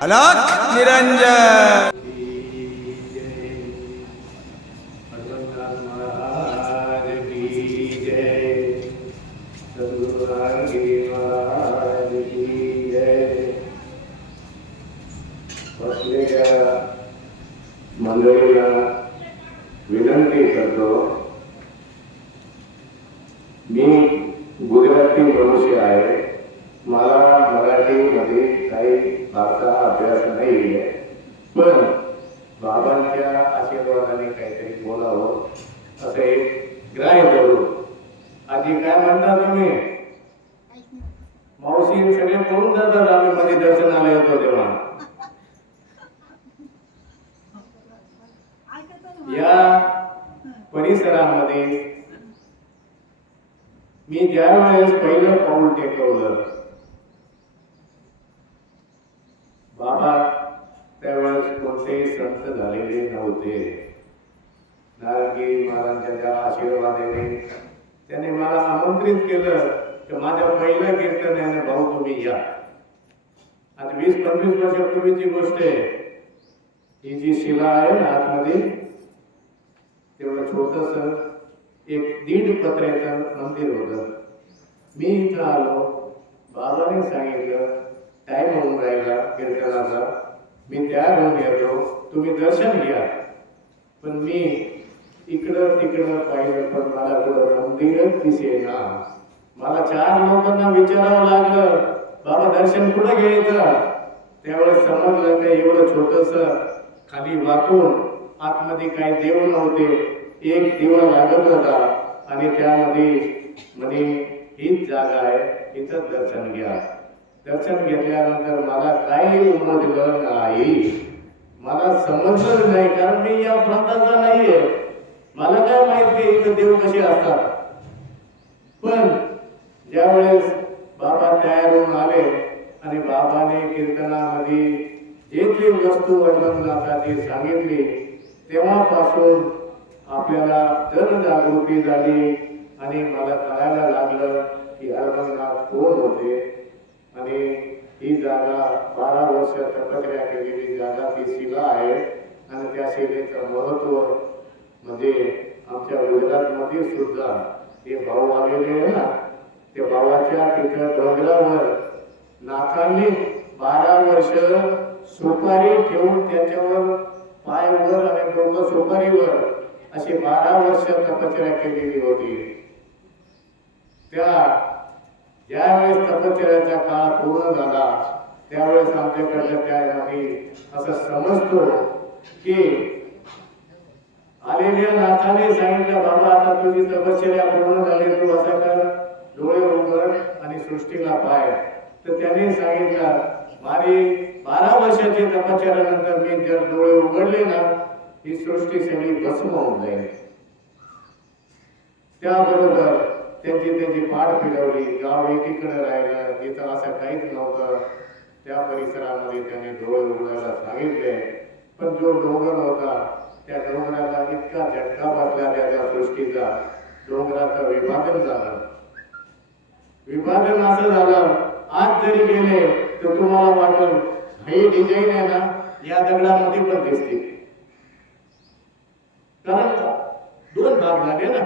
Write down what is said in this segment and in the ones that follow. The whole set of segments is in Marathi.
અલખ નિરંજન. मी ज्या वेळेस पहिलं पाऊल टेकवलं बाबा त्यावेळेस कोणतेही संत झालेले नव्हते. नारंगी महाराजांच्या आशीर्वादाने त्याने मला आमंत्रित केलं की माझ्या पहिल्या कीर्तनाने भाऊ तुम्ही या. आता वीस पंचवीस वर्षापूर्वीची गोष्ट आहे. ही जी शिला आहे ना आतमध्ये तेवढं छोटस एक दीड पत्र्याचं मंदिर होतं. मी इथं आलो. बाबाने सांगितलं टाइम होऊन राहिला कीर्तनाचा मी तयार होऊन येतो. तुम्ही दर्शन घ्या. पण मी इकडं तिकडं पाहिलं पण मला कुठं मंदिरच दिसेना. मला चार लोकांना विचारावं लागलं बाबा दर्शन कुठं घ्यायचं? त्यावेळेस समजलं का एवढं छोटस खाली वाकून आतमध्ये काही देव नव्हते. एक दिवा लागत होता आणि त्यामध्ये म्हणे हीच जागा आहे इथं दर्शन घ्या. दर्शन घेतल्यानंतर मला काही उमजलं नाही. मला समजलं नाही कारण मी या प्रांताचा नाहीये. मला काय माहिती इथं देव कसे असतात? पण ज्यावेळेस बाबा तयार होऊन आले आणि बाबाने कीर्तनामध्ये जे जे वस्तू ती सांगितली तेव्हापासून आपल्याला जनजागृती झाली आणि मला कळायला लागलं की अरबंगनाथ कोण होते आणि ही जागा बारा वर्ष तपक्रिया केलेली जागा ती शिला आहे आणि त्या शिलेचं महत्त्व म्हणजे आमच्या गुजरातमध्ये सुद्धा हे भाऊ आलेले आहे ना त्या भावाच्या तिथं डोंगरावर नाथांनी बारा वर्ष सुपारी ठेवून त्याच्यावर पाय वर आणि डोकं सुपारीवर अशी बारा वर्ष तपश्चर्या केलेली होती. त्या ज्यावेळेस तपश्चर्याचा काळ पूर्ण झाला त्यावेळेस आमच्याकडल्या त्यामध्ये असं समजतो की आलेल्या नाथाने सांगितलं बाबा आता तुझी तपश्चर्या पूर्ण झाली तू असं कर डोळे उघड आणि सृष्टीला पाय. तर त्याने सांगितलं माझी बारा वर्षाची तपश्चर्यानंतर मी जर डोळे उघडले ना ही सृष्टी सगळी भस्म होऊन जाईल. त्याबरोबर त्यांची त्यांची पाठ फिरवली गाव एकीकडे राहिलं जिथं असं काहीच नव्हतं. त्या परिसरामध्ये त्यांनी डोळे उघडायला सांगितले. पण जो डोंगर होता त्या डोंगराला इतका झटका बसला त्याच्या सृष्टीचा. डोंगराचं विभाजन झालं. विभाजन असं झालं आज जरी गेले तर तुम्हाला वाटेल हे डिझाईन आहे ना या दगडामध्ये पण दिसते कारण दोन भाग झाले ना.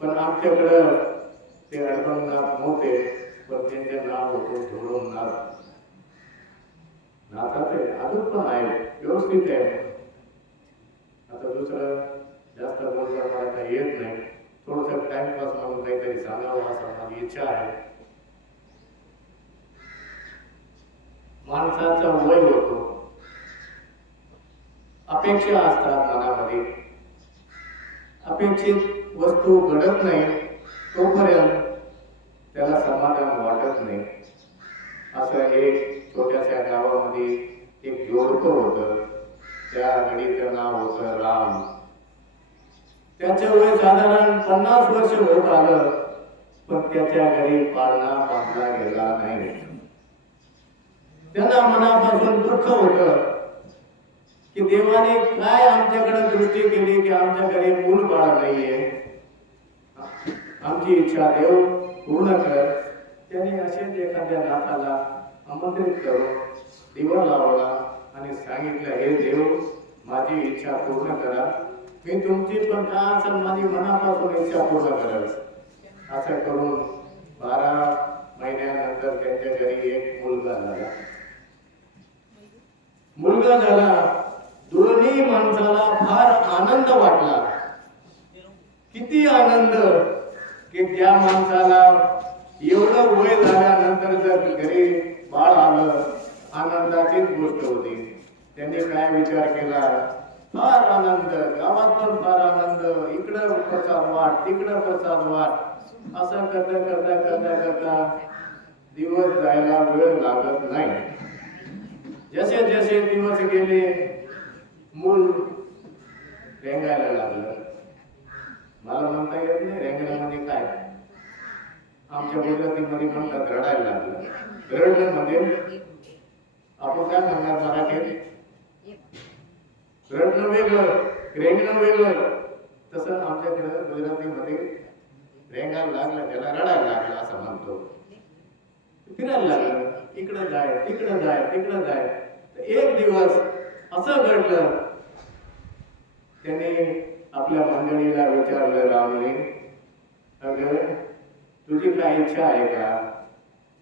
पण आमच्याकडं ते अडबंगनाथ नव्हते पण त्यांचे नाव होतं धोळवनाथ नाथा ते अजून पण आहे व्यवस्थित आहे. आता दुसरं जास्त बोलता मला काही येत नाही. थोडस टाइमपास म्हणून काहीतरी सांगावं असं माझी इच्छा आहे. माणसाचा वय होतो. अपेक्षा असतात मनामध्ये. अपेक्षित वस्तू घडत नाही तोपर्यंत त्याला समाधान वाटत नाही. असं एक छोट्याशा गावामध्ये एक जोडपं होतं. त्या गडीचं नाव होतं राम. त्याचं वय साधारण पन्नास वर्ष होत आलं पण त्याच्या घरी पाळणा बांधला गेला नाही. त्यांना मनापासून दुःख होतं. की देवाने काय आमच्याकडे दृष्टी केली की आमच्या घरी मूल बाळ नाहीये? आमची इच्छा देव पूर्ण कर. त्यांनी असेच एखाद्या नाथाला आमंत्रित करून दिवा लावला आणि सांगितलं हे देव माझी इच्छा पूर्ण करा. मी तुमची पण का असं माझी मनापासून इच्छा पूर्ण कराल असं करून बारा महिन्यानंतर त्यांच्या घरी एक मुलगा झाला. मुलगा झाला. दोन्ही माणसाला फार आनंद वाटला. किती आनंद की त्या माणसाला एवढं वय झाल्यानंतर जर घरी बाळ आलं आनंदाचीच गोष्ट होती. त्यांनी काय विचार केला? फार आनंद गावात पण फार आनंद इकडं प्रसाद वाट तिकडं प्रसाद वाट? असं करता करता करता करता दिवस जायला वेळ लागत नाही. जसे जसे दिवस गेले मूल रेंगायला लागलं. मला म्हणता येत नाही रेंगण्यामध्ये म्हणजे काय? आमच्या गुजरातीमध्ये म्हणतात रडायला लागलं. रडणं म्हणजे आपण काय म्हणणार मराठीत? रडणं वेगळं रेंगणं वेगळं. तसं आमच्याकडे गुजरातीमध्ये रेंगायला लागलं त्याला रडायला लागलं असं म्हणतो. फिरायला लागलं. इकडं जाय तिकडं जाय तिकडं जाय. तर एक दिवस असं घडलं. त्याने आपल्या मंडळीला विचारलं रामने अगं तुझी काय इच्छा आहे का?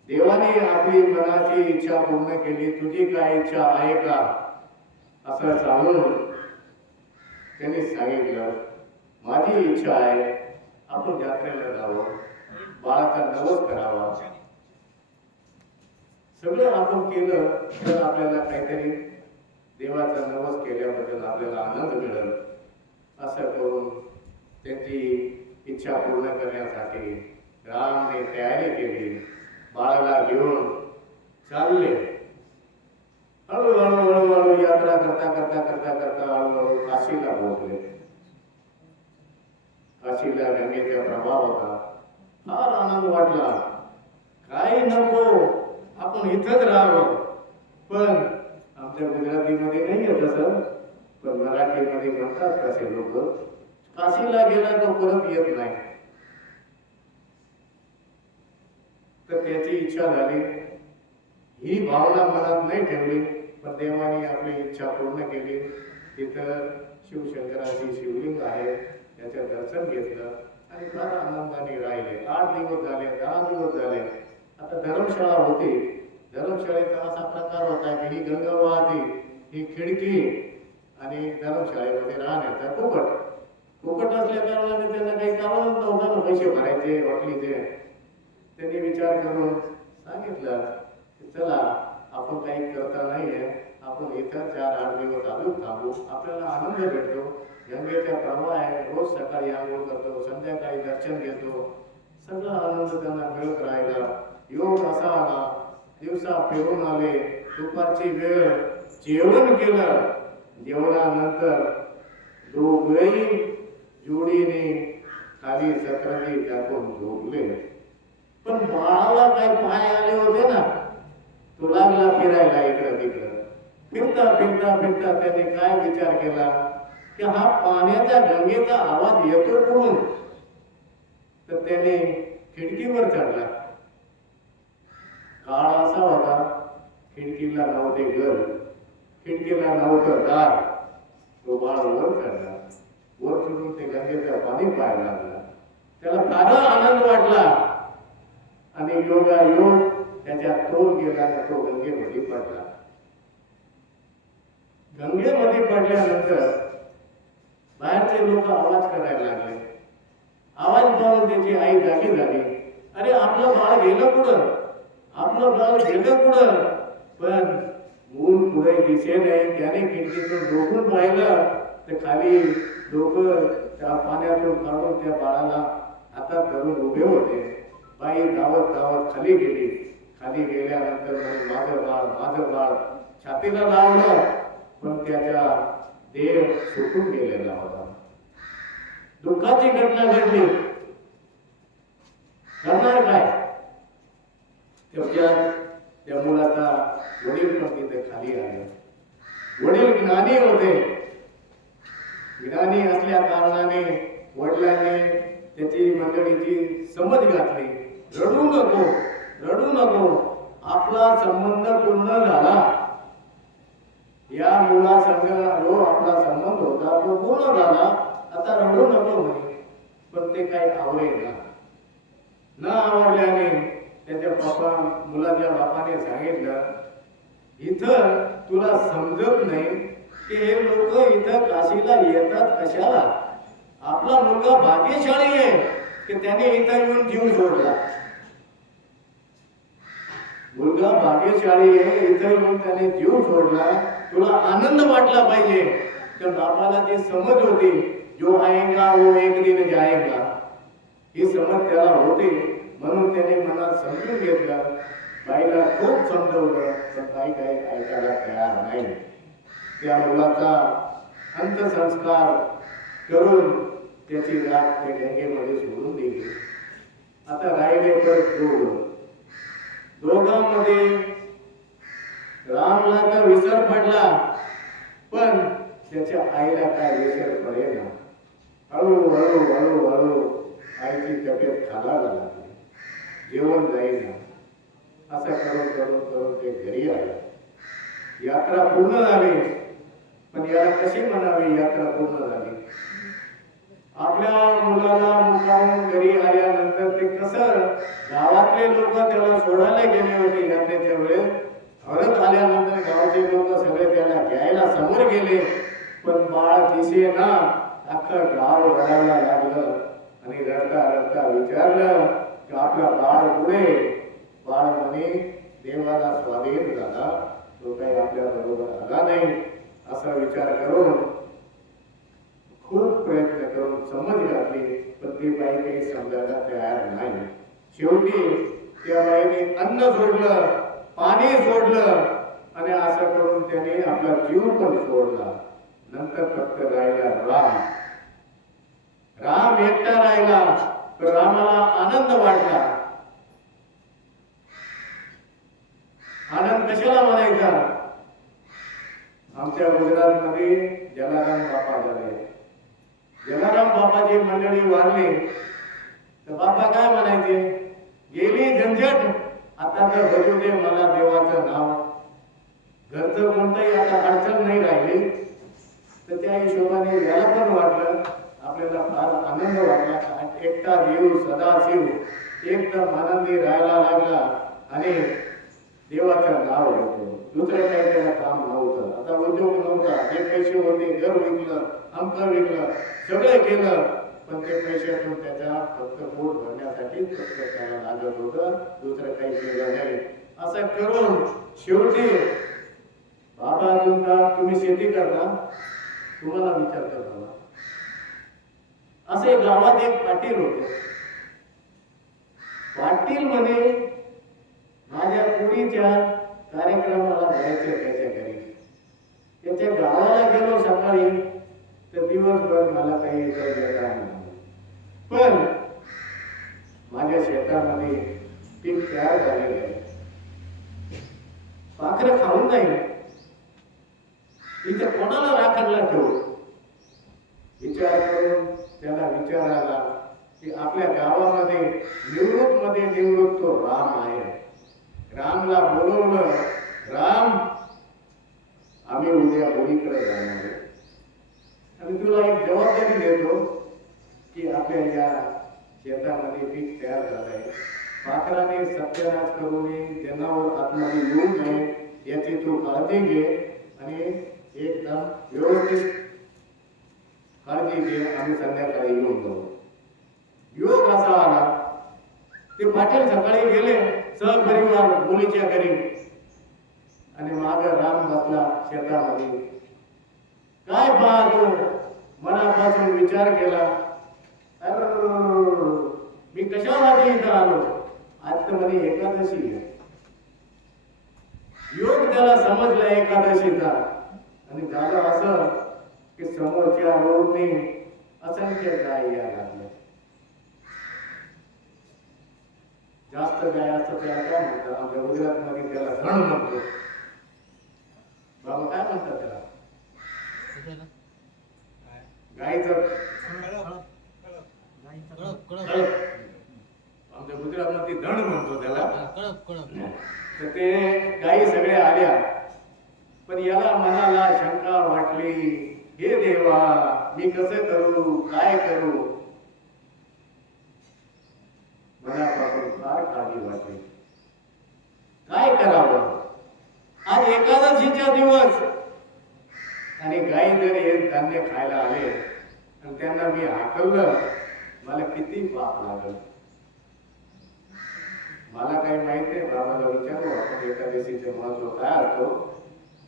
देवाने आपली मनाची इच्छा पूर्ण केली तुझी काय इच्छा आहे का? असं सांगून त्यांनी सांगितलं माझी इच्छा आहे आपण यात्रेला जावं बाळाचा नवस करावा. सगळं आपण केलं तर आपल्याला काहीतरी देवाचा नवस केल्याबद्दल आपल्याला आनंद मिळेल. असं करून त्यांची इच्छा पूर्ण करण्यासाठी रामने तयारी केली बाळाला घेऊन चालले हळूहळू हळूहळू यात्रा करता करता करता करता हळूहळू काशीला पोहोचले काशीला गंगेचा प्रभाव होता फार आनंद वाटला। काही नको आपण इथंच राहावं। पण आमच्या गुजरातीमध्ये नाही आहे तसं मराठीमध्ये म्हणतात कसे लोक काशीला गेला तो परत येत नाही. तर त्याची इच्छा झाली. ही भावना मनात नाही ठेवली पण देवाने आपली इच्छा पूर्ण केली. तिथं शिवशंकराची शिवलिंग आहे त्याचं दर्शन घेतलं आणि फार आनंदाने राहिले. आठ दिवस झाले दहा दिवस झाले. आता धर्मशाळा होती. धर्मशाळेचा असा प्रकार होता की ही गंगा वाहती ही खिडकी आणि धर्मशाळेमध्ये राहण्याचा फुकट फुकट असल्या कारणाने त्यांना काही कारणच नव्हतं ना पैसे भरायचे हॉटेलीचे त्यांनी विचार करून सांगितलं की चला आपण काही करता नाहीये आपण इथं चार आठ दिवस अजून थांबू. आपल्याला आनंद भेटतो. गंगेचा प्रवाह आहे रोज सकाळी आंघोळ करतो संध्याकाळी दर्शन घेतो. सगळा आनंद त्यांना मिळत राहिला. योग असा आला दिवसा फिरून आले. दुपारची वेळ जेवण केलं. जेवणानंतर दोघेही जोडीने खाली सत्राने टाकून झोपले. पण बाळाला काही पाय आले होते ना? तो लागला फिरायला इकडं तिकडं. फिरता फिरता फिरता त्याने काय विचार केला? की हा पाण्याच्या गंगेचा आवाज येतो म्हणून. तर त्याने खिडकीवर चढला. काळ असा होता खिडकीला नव्हते घर. खिडकीला नव्हतं दार तो बाळ वर चढला वर चढून ते गंगेचं पाणी पाहायला लागला. त्याला फार आनंद वाटला. आणि योगा योग त्याच्या तोल गेला आणि तो गंगेमध्ये पडला. गंगेमध्ये पडल्यानंतर बाहेरचे लोक आवाज करायला लागले. आवाज पाहून त्याची आई जागी झाली. अरे आपलं बाळ गेलं कुठं? आपलं बाळ गेलं कुठं? पण ऊन पुढे दिसे नाही. त्याने खिडकीतून डोकून पाहिलं तर खाली डोकं त्या पाण्यातून काढून त्या बाळाला हातात धरून उभे होते. बाई धावत धावत खाली गेली. खाली गेल्यानंतर माझं बाळ माझं बाळ छातीला लावलं पण त्याच्या देह सुटून गेलेला होता. दुःखाची घटना घडली करणार काय तेवढ्या त्या मुलाचा वडील पण तिथे खाली आले वडील ज्ञानी होते. ज्ञानी असल्या कारणाने वडिलांनी त्याची मंडळीची समज घातली. रडू नको रडू नको. आपला संबंध पूर्ण झाला. या मुलासंग जो हो, आपला संबंध होता तो पूर्ण झाला. आता रडू नको म्हणे. पण ते काही आवडेल न. आवडल्याने त्याच्या बापा मुलाच्या बापाने सांगितलं इथं तुला समजत नाही की हे लोक इथं काशीला येतात कशाला? आपला मुलगा भाग्यशाळी आहे की त्याने इथं येऊन जीव सोडला मुलगा भाग्यशाळी आहे इथं येऊन त्याने जीव सोडला तुला आनंद वाटला पाहिजे. तर बापाला ती समज होती जो आएगा वो एक दिन जाएगा. ही समज त्याला होती. म्हणून त्याने मनात समजून घेतलं. बाईला खूप समजवलं तर बाई काही ऐकायला तयार नाही. त्या मुलाचा अंत्यसंस्कार करून त्याची राख त्या गंगेमध्ये सोडून दिली. आता राहिले तर दोघ. दोघांमध्ये रामला तर विसर पडला पण त्याच्या आईला काय विसर पडेना. हळू हळूहळू हळू हळू आईची तब्येत खालायला लागली. जेवण जाईना. असं करून करून करून ते घरी आले. यात्रा पूर्ण झाली. पण याला कशी म्हणावी? यात्रा पूर्ण झाली. आपल्या मुलाला मुकावून घरी आल्यानंतर ते कसं गावातले लोक त्याला सोडायला गेले होते यात्रेच्या वेळेस? परत आल्यानंतर गावचे लोक सगळे त्याला घ्यायला समोर गेले. पण बाळ दिसे ना अख्खं गाव रडायला लागलं. आणि रडता रडता विचारलं की आपला बाळ पुढे बाळ म्हणे देवाला स्वाधीन झाला. तो काही आपल्या बरोबर आला नाही. असा विचार करून खूप प्रयत्न करून समज घातली पण ती बाई काही समजायला तयार नाही. शेवटी त्या बाईने अन्न सोडलं पाणी सोडलं आणि असं करून त्याने आपला जीव पण सोडला. नंतर फक्त राहिला राम. राम एकटा राहिला तर रामाला आनंद वाटला. आनंद कशाला म्हणायचा? आमच्या गुजरातमध्ये जलाराम बापा झाले. जलाराम बापाची मंडळी वारली. तर बापा काय म्हणायचे? गेली झंझट. आता तर बघू दे मला देवाचं नाव. घरचं कोणतंही आता अडचण नाही राहिली. तर त्या हिशोबाने याला पण वाटलं. आपल्याला फार आनंद वाटला. एकटा देव सदाशिव. एकदम आनंदी राहायला लागला. आणि देवाचं नाव घेतो दुसरं काही त्याला काम नव्हतं आता उद्योग नव्हता. जे पैसे होते घर विकलं अंक विकलं सगळं केलं. पण ते पैशातून त्याच्या फक्त पोट भरण्यासाठीच फक्त त्याला लागत होतं. दुसरं काही केलं नाही. असं करून शेवटी बाबा तुमचा तुम्ही शेती करता? तुम्हाला विचार बाबा असे गावात एक पाटील होते. पाटील म्हणे माझ्या मुलीच्या कार्यक्रमाला जायचं त्याच्या घरी. त्याच्या गावाला गेलो सकाळी तर दिवसभर मला काही इतर नाही पण माझ्या शेतामध्ये पीक तयार झालेलं आहे. पाखरं खाऊन जाईल इथे कोणाला राखणला ठेवू? विचार करून त्याला विचार आला की आपल्या गावामध्ये निवृत्त मध्ये निवृत्त तो राम आहे. रामला बोलवलं राम आम्ही उद्या होळीकडे जाणार आणि तुला एक जबाबदारी देतो की आपल्या या शेतामध्ये पीक तयार झालंय पाखराने सत्यानाश करू नये जनावर आतमध्ये येऊ नये याची तू काळजी घे आणि एकदम व्यवस्थित काळजी घे आम्ही संध्याकाळी येऊन जाऊ. योग असा आला ते पाटील सकाळी गेले. सहपरिवार मुलीच्या घरी. आणि माग राम बसला शेतामध्ये. काय पाहतो मनापासून विचार केला. मी कशासाठी इथं आलो? आज तर मध्ये एकादशी आहे. योग त्याला समजला एकादशीचा. आणि झालं असं की समोरच्या रोडने असंख्य काय या लागलं. जास्त गाय त्याला काय म्हणतात? आमच्या गुजरातमध्ये त्याला रण म्हणतो. बाबा काय म्हणतात त्याला? गायचं कळप. आमच्या गुजरातमध्ये महाराष्ट्रामध्ये म्हणतो त्याला. कळप कळप तर ते गायी सगळे आल्या. पण याला मनाला शंका वाटली हे देवा मी कसे करू? काय करू? मनापासून फार काळजी वाटली काय करावं? आज एकादशीचा दिवस. आणि गाई जरी हे धान्य खायला आले आणि त्यांना मी हाकललं. मला किती पाप लागल. मला काही माहीत नाही बाबाला विचारू आपण एकादशीचे महत्त्व काय असतो.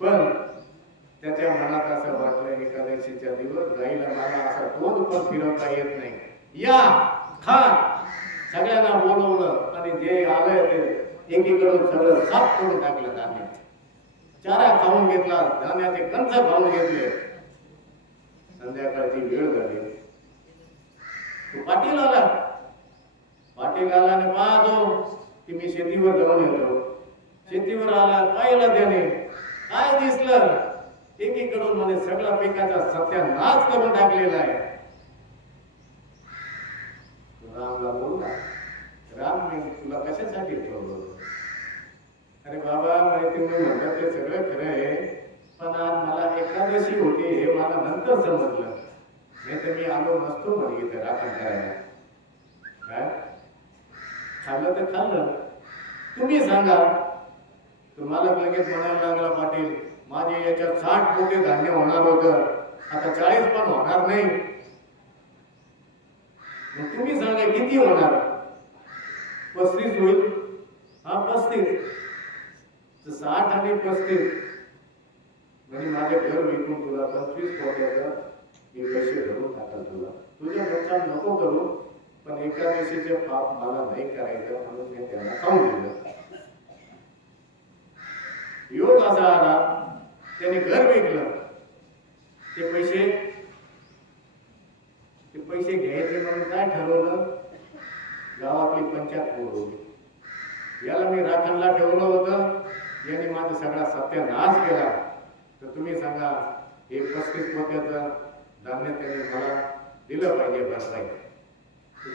पण त्याच्या मनात असं वाटलं एकादशीच्या दिवस गाईला मला असं तोंड पण फिरवता येत नाही. या खा. सगळ्यांना बोलवलं. आणि जे आलंय ते एकीकडून सगळं साफ करून टाकलं धान्य. चारा खाऊन घेतला धान्याचे कंच खाऊन घेतले. संध्याकाळची वेळ झाली. तो पाटील आला. पाटील आला आणि पाहतो की मी शेतीवर जाऊन येतो. शेतीवर आला पाहिलं त्याने. काय दिसलं? एकीकडून म्हणे सगळा पिकाचा सत्यानाश करून टाकलेला आहे. रामला बोलला राम मी तुला कशासाठी ठेवलं? अरे बाबा माहिती तुम्ही म्हणतात ते सगळं खरं आहे पण आज मला एकादशी होती हे मला नंतर समजलं. नाही तर मी आलो नसतो म्हणे इथे राखण करायला. काय? खाल्लं तर खाल्लं. तुम्ही सांगा. तुम्हाला लगेच म्हणायला लागला पाटील माझे याच्यात साठ पोते धान्य होणार होतं. आता चाळीस पण होणार नाही. तुम्ही सांगा किती होणार? पस्तीस होईल. हा पस्तीस. साठ आणि पस्तीस. म्हणजे माझे घर विकून तुला पंचवीस कोट्याचा मी पैसे भरून टाकाल तुला. तुझ्या नुकसान नको करू पण एकादशीचे पाप मला नाही करायचं म्हणून मी त्याला खाऊन दिलं. योग असा आला त्याने घर विकलं. ते पैसे ते पैसे घ्यायचे म्हणून काय ठरवलं? गावातली पंचायत बोलवली. याला मी राखणला ठेवलं होतं. याने माझा सगळा सत्यानाश केला. तर तुम्ही सांगा हे पस्तीस पोत्याचं धान्य त्याने मला दिलं पाहिजे भरपाई.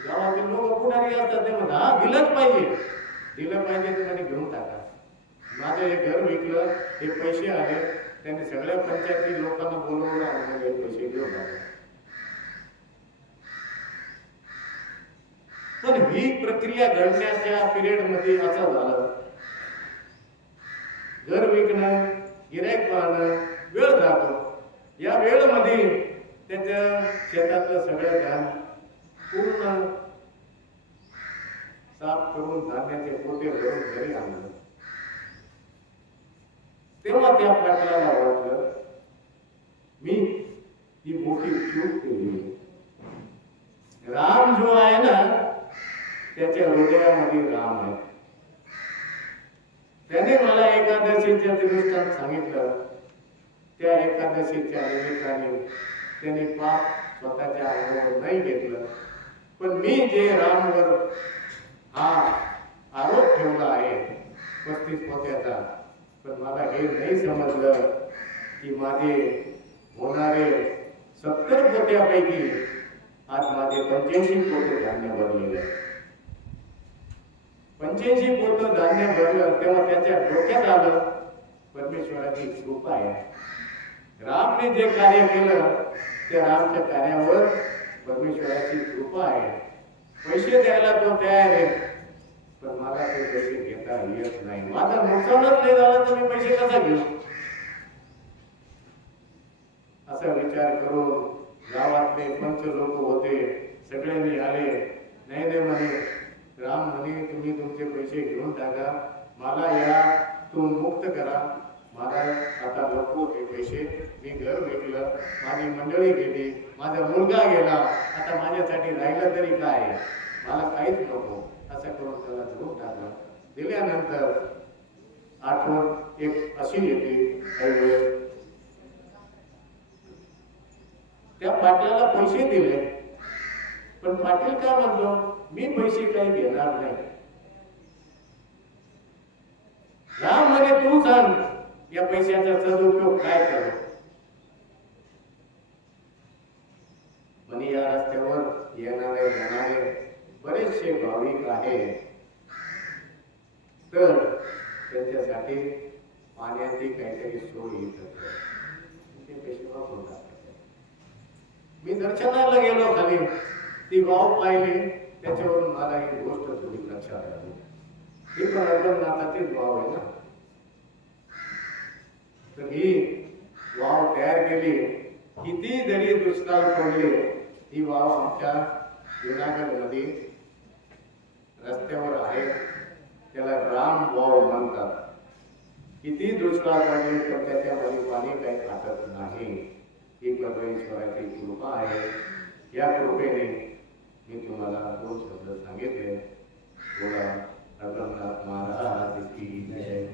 गावातील लोक पुढारी असतात ते म्हणतात हा दिलंच पाहिजे. दिलं पाहिजे तर त्यांनी घेऊन टाका. माझं हे घर विकलं हे पैसे आले. त्यांनी सगळ्या पंचायती लोकांना बोलवलं आणि हे पैसे घेऊन टाका पण ही प्रक्रिया घडण्याच्या पिरियडमध्ये असं झालं. घर विकणं गिरायक पाहणं वेळ जातो. या वेळमध्ये त्याच्या शेतातलं सगळं धान पूर्ण साफ करून धान्याचे पोटे भरून घरी आणलं. तेव्हा त्या पाटलाला वाटलं मी ही मोठी चूक केली. राम जो त्याच्या हृदयामध्ये राम आहे. त्याने मला एकादशीच्या दृष्टांत सांगितलं त्या एकादशीच्या निमित्ताने त्याने पाप स्वतःच्या अंगावर नाही घेतलं. पण मी जे रामवर हा आरोप ठेवला आहे पस्तीस पोत्याचा पण मला हे नाही समजलं की माझे होणारे सत्तर पोत्यापैकी आज माझे पंच्याऐंशी पोते धान्य भरलेले आहे म्हणजे पंच्याऐंशी पोट धान्य भरलं तेव्हा त्याच्या डोक्यात आलं परमेश्वराची कृपा आहे. रामने जे कार्य केलं त्या रामच्या कार्यावर परमेश्वराची कृपा आहे. पैसे द्यायला तो तयार आहे पण मला ते पैसे घेता येत नाही. माझा नुकसानच नाही झालं तर मी पैसे कसा घेऊ? असा विचार करून गावातले पंच लोक होते. सगळ्यांनी आले. नाही नाही म्हणे राम म्हणे तुम्ही तुमचे पैसे घेऊन टाका. मला या यातून मुक्त करा. मला आता नको हे पैसे मी घर विकलं माझी मंडळी गेली माझा मुलगा गेला. आता माझ्यासाठी राहिलं तरी काय? मला काहीच नको. असं करून त्याला धरून टाकलं. दिल्यानंतर आठवण एक अशी येते काही त्या पाटलाला पैसे दिले. पण पाटील काय म्हणतो? मी पैसे काही घेणार नाही. राम म्हणे तू सांग या पैशाचा सदुपयोग काय करू? म्हणे या रस्त्यावर येणारे जाणारे बरेचसे भाविक आहे तर त्यांच्यासाठी पाण्याची काहीतरी सोय येत ते पेशवा होतात मी दर्शनाला गेलो खाली. ती गाव पाहिली. त्याच्यावरून मला ही गोष्ट थोडी लक्षात आली. ही पण अगमनाथाचीच वाव आहे ना. तर ही वाव तयार केली. किती जरी दुष्काळ पडले ही वाव आमच्या जुनागड नदी रस्त्यावर आहे. त्याला राम वाव म्हणतात. किती दुष्काळ पडले तर त्याच्यामध्ये पाणी काही खाटत नाही. ही परमेश्वराची कृपा आहे. या कृपेने मी तुम्हाला दोन शब्द सांगितले बोला रघुनाथ महाराज की जय